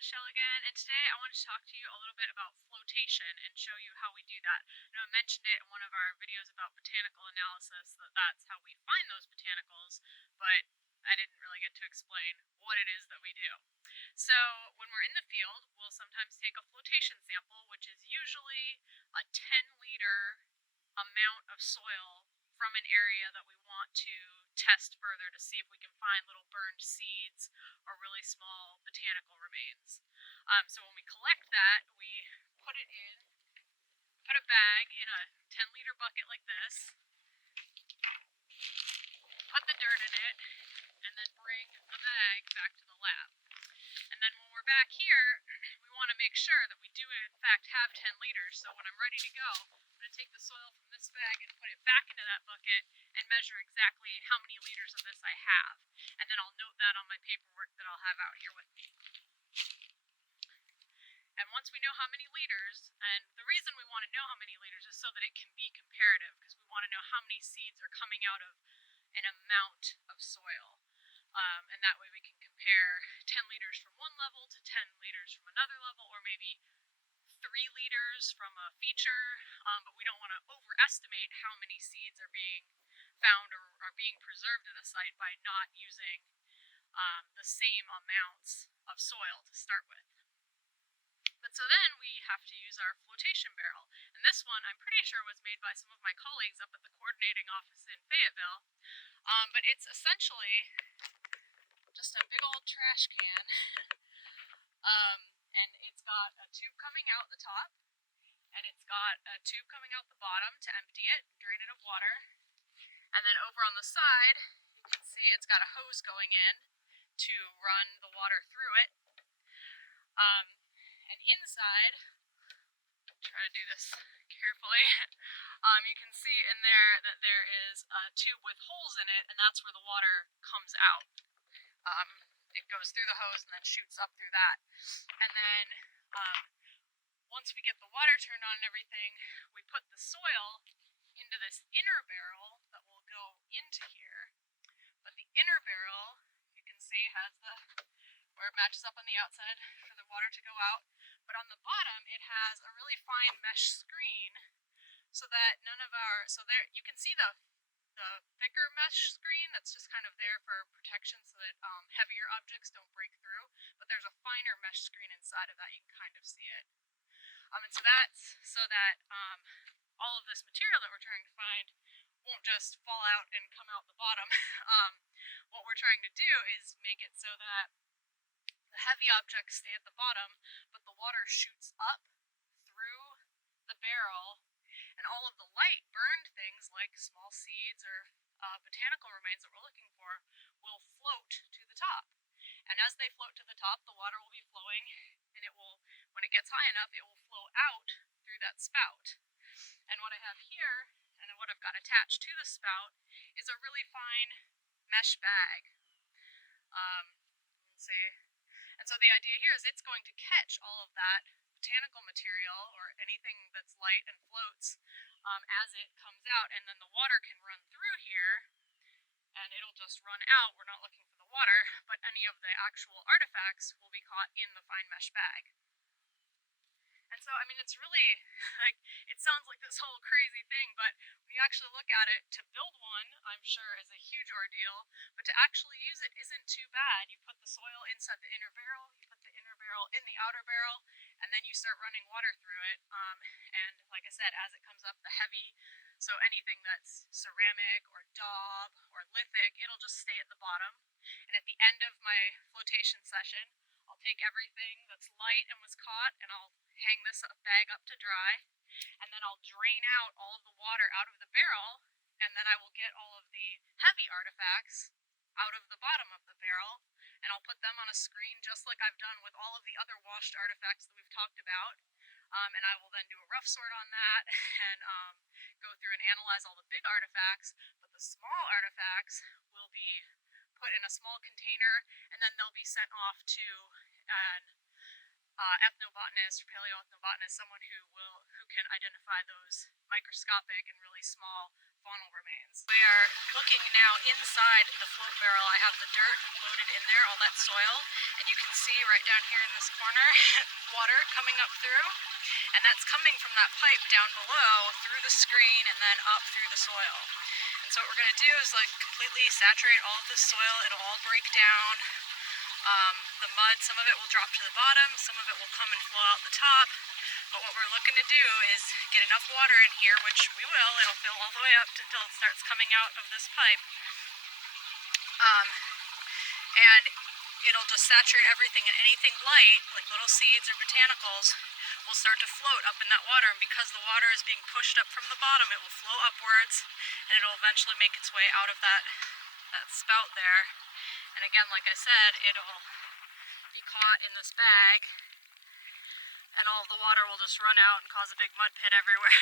Michelle again, and today I want to talk to you a little bit about flotation and show you how we do that. I know I mentioned it in one of our videos about botanical analysis, that's how we find those botanicals, but I didn't really get to explain what it is that we do. So when we're in the field, we'll sometimes take a flotation sample, which is usually a 10-liter amount of soil from an area that we want to test further to see if we can find little burned seeds or really small botanical remains. So when we collect that, we put it in, put a bag in a 10-liter bucket like this, put the dirt in it, and then bring the bag back to the lab. And then when we're back here, we want to make sure that we do in fact have 10 liters. So when I'm ready to go, I'm going to take the soil from this bag and put it back into that bucket and measure exactly how many liters of this I have. And then I'll note that on my paperwork that I'll have out here with me. And once we know how many liters, and the reason we want to know how many liters is so that it can be comparative, because we want to know how many seeds are coming out of an amount of soil. And that way we can compare 10 liters from one level to 10 liters from another level, or maybe 3 liters from a feature, but we don't want to overestimate how many seeds are being found or are being preserved at a site by not using the same amounts of soil to start with. But so then we have to use our flotation barrel, and this one I'm pretty sure was made by some of my colleagues up at the coordinating office in Fayetteville, but it's essentially just a big old trash can, and it's got a tube coming out the top, and it's got a tube coming out the bottom to empty it, drain it of water, and then over on the side, you can see it's got a hose going in to run the water through it. And inside, try to do this carefully, you can see in there that there is a tube with holes in it, and that's where the water comes out. It goes through the hose and then shoots up through that. And then once we get the water turned on and everything, we put the soil into this inner barrel that will go into here. But the inner barrel, you can see, has where it matches up on the outside for the water to go out. But on the bottom, it has a really fine mesh screen so that there you can see the thicker mesh screen that's just kind of there for protection so that heavier objects don't break through. But there's a finer mesh screen inside of that, you can kind of see it. And so that's so that all of this material that we're trying to find won't just fall out and come out the bottom. What we're trying to do is make it so that the heavy objects stay at the bottom, but the water shoots up through the barrel, and all of the light burned things like small seeds or botanical remains that we're looking for will float to the top. And as they float to the top, the water will be flowing, and it will, when it gets high enough, it will flow out through that spout. And what I have here, and what I've got attached to the spout, is a really fine mesh bag. Let's see. And so the idea here is it's going to catch all of that botanical material or anything that's light and floats as it comes out, and then the water can run through here and it'll just run out. We're not looking for the water, but any of the actual artifacts will be caught in the fine mesh bag. And so, I mean, it's really, like, it sounds like this whole crazy thing, but when you actually look at it, to build one, I'm sure, is a huge ordeal, but to actually use it isn't too bad. You put the soil inside the inner barrel, you put the inner barrel in the outer barrel, and then you start running water through it. And like I said, as it comes up, the heavy, so anything that's ceramic or daub or lithic, it'll just stay at the bottom. And at the end of my flotation session, I'll take everything that's light and was caught, and I'll hang this bag up to dry, and then I'll drain out all of the water out of the barrel, and then I will get all of the heavy artifacts out of the bottom of the barrel, and I'll put them on a screen just like I've done with all of the other washed artifacts that we've talked about, and I will then do a rough sort on that and go through and analyze all the big artifacts, but the small artifacts will be put in a small container, and then they'll be sent off to an ethnobotanist or paleoethnobotanist, someone who can identify those microscopic and really small faunal remains. We are looking now inside the float barrel. I have the dirt loaded in there, all that soil, and you can see right down here in this corner water coming up through, and that's coming from that pipe down below through the screen and then up through the soil. And so what we're going to do is like completely saturate all of this soil. It'll all break down. The mud, some of it will drop to the bottom, some of it will come and flow out the top. But what we're looking to do is get enough water in here, which we will. It'll fill all the way up until it starts coming out of this pipe. And it'll just saturate everything, and anything light, like little seeds or botanicals, will start to float up in that water. And because the water is being pushed up from the bottom, it will flow upwards, and it'll eventually make its way out of that spout there. And again, like I said, it'll be caught in this bag, and all of the water will just run out and cause a big mud pit everywhere.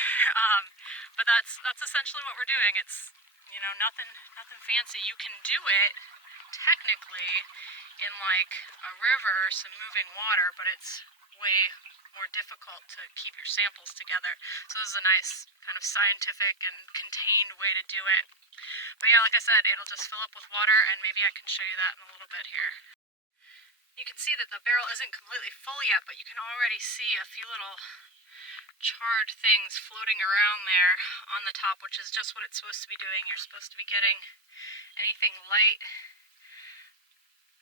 But that's essentially what we're doing. It's, you know, nothing fancy. You can do it technically in like a river or some moving water, but it's way more difficult to keep your samples together. So this is a nice kind of scientific and contained way to do it. But yeah, like I said, it'll just fill up with water, and maybe I can show you that in a little bit here. You can see that the barrel isn't completely full yet, but you can already see a few little charred things floating around there on the top, which is just what it's supposed to be doing. You're supposed to be getting anything light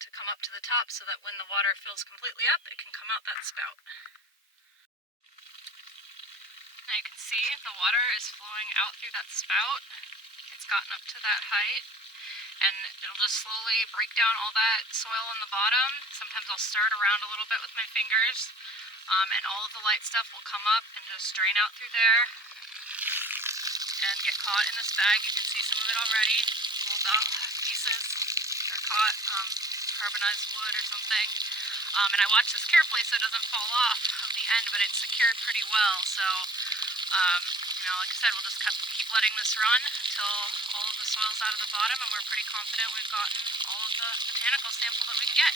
to come up to the top so that when the water fills completely up, it can come out that spout. Now you can see the water is flowing out through that spout. It's gotten up to that height, and it'll just slowly break down all that soil on the bottom. Sometimes I'll stir it around a little bit with my fingers, and all of the light stuff will come up and just drain out through there and get caught in this bag. You can see some of it already. Little dot pieces are caught, carbonized wood or something. And I watch this carefully so it doesn't fall off of the end, but it's secured pretty well. So you know, like I said, we'll just keep letting this run until all of the soil's out of the bottom, and we're pretty confident we've gotten all of the botanical sample that we can get.